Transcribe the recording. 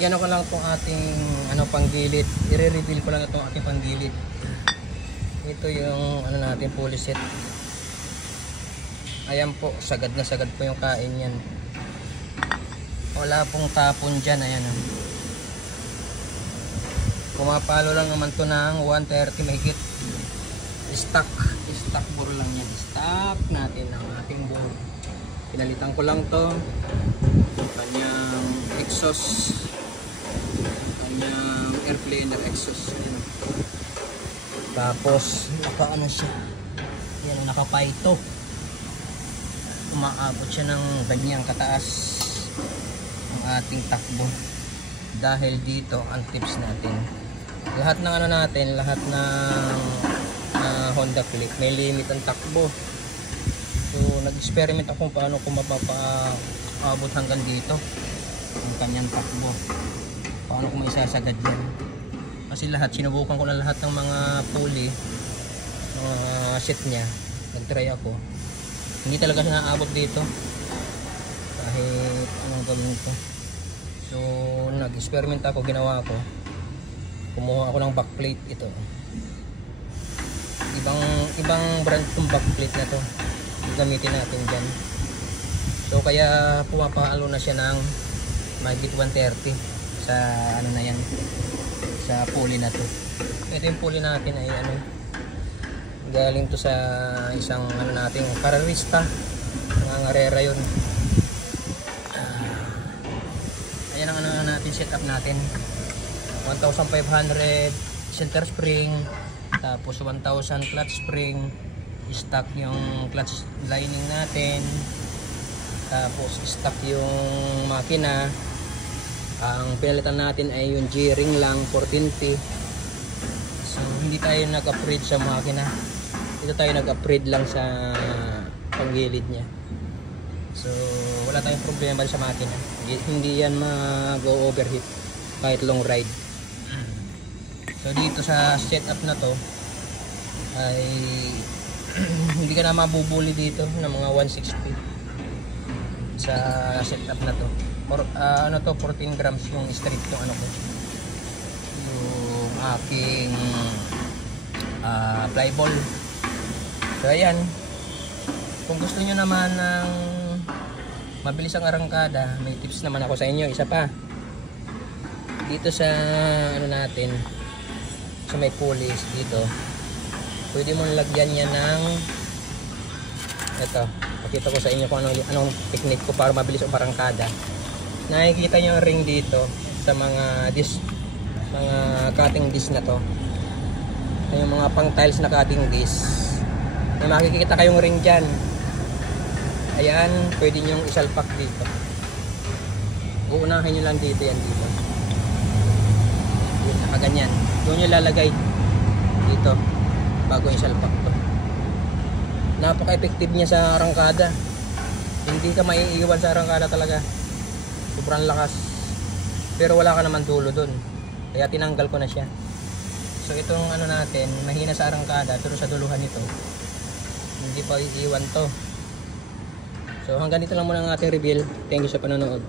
Iyan ko lang itong ating panggilid. I-reveal ko lang itong ating panggilid. Ito yung natin pulley set. Ayan po, sagad na sagad po yung kain yan. Wala pong tapon dyan. Ayan o. Pumapalo lang naman to ng 130 mahigit. Stock bore lang yan. Stock natin ang ating bore. Pinalitan ko lang to. Kanyang exhaust, kanyang air cleaner exhaust. Ayan. Tapos nakaano siya. Yan, nakapaito. Umaabot siya ng ganyang kataas ang ating takbo. Dahil dito ang tips natin. Lahat ng natin, lahat ng Honda Click may limit ang takbo. So nag-experiment ako kung paano ko mapapaabot hanggang dito ang kanyang takbo. Paano ko maisasagad yan. Kasi lahat, sinubukan ko na lahat ng mga pulley, set niya. Nag-try ako. Hindi talaga siya naabot dito. Kahit anong gawin ko. So nag-experiment ako, ginawa ko. Kumuha ako ng backplate ito. Ibang brand itong backplate na to. Gamitin natin dyan. So kaya pumapalo na siya ng mahigit 130 sa na yan, sa pulley na to. Ito yung pulley natin ay galing to sa isang nating karerista, nangangarera yun. Ayan ang natin setup natin. 1,500 center spring, tapos 1,000 clutch spring. Stock yung clutch lining natin, tapos stock yung makina. Ang pinalitan natin ay yung G-ring lang 14P. So hindi tayo nag-upgrade sa makina, ito tayo nag-upgrade lang sa panggilid niya. So wala tayong problema sa makina, hindi yan mag-go overheat kahit long ride. So dito sa setup na to ay hindi ka na mabubuli dito ng mga 160 sa setup na to. Or, 14 grams yung straight yung yung aking fly ball. So ayan, kung gusto nyo naman ng mabilis ang arangkada, may tips naman ako sa inyo. Isa pa dito sa natin, sa may pulleys dito, pwede mong lagyan niya ng ito. Pakita ko sa inyo kung anong technique ko para mabilis ang arangkada. Nakikita nyo yung ring dito sa mga disc, mga cutting disc na to, yung mga pang tiles na cutting disc. May makikita kayong ring dyan. Ayan, pwede nyo isalpak dito. Uunahin nyo lang dito, yan dito. Yun, nakaganyan. Doon nyo lalagay dito bago isalpak to. Napaka-effective niya sa arangkada. Hindi ka maiiwan sa arangkada talaga. Sobrang lakas. Pero wala ka naman dulo dun. Kaya tinanggal ko na siya. So itong natin, mahina sa arangkada, pero sa duluhan nito hindi pa iiwan to. So hanggang dito lang muna ang ating reveal. Thank you sa panonood.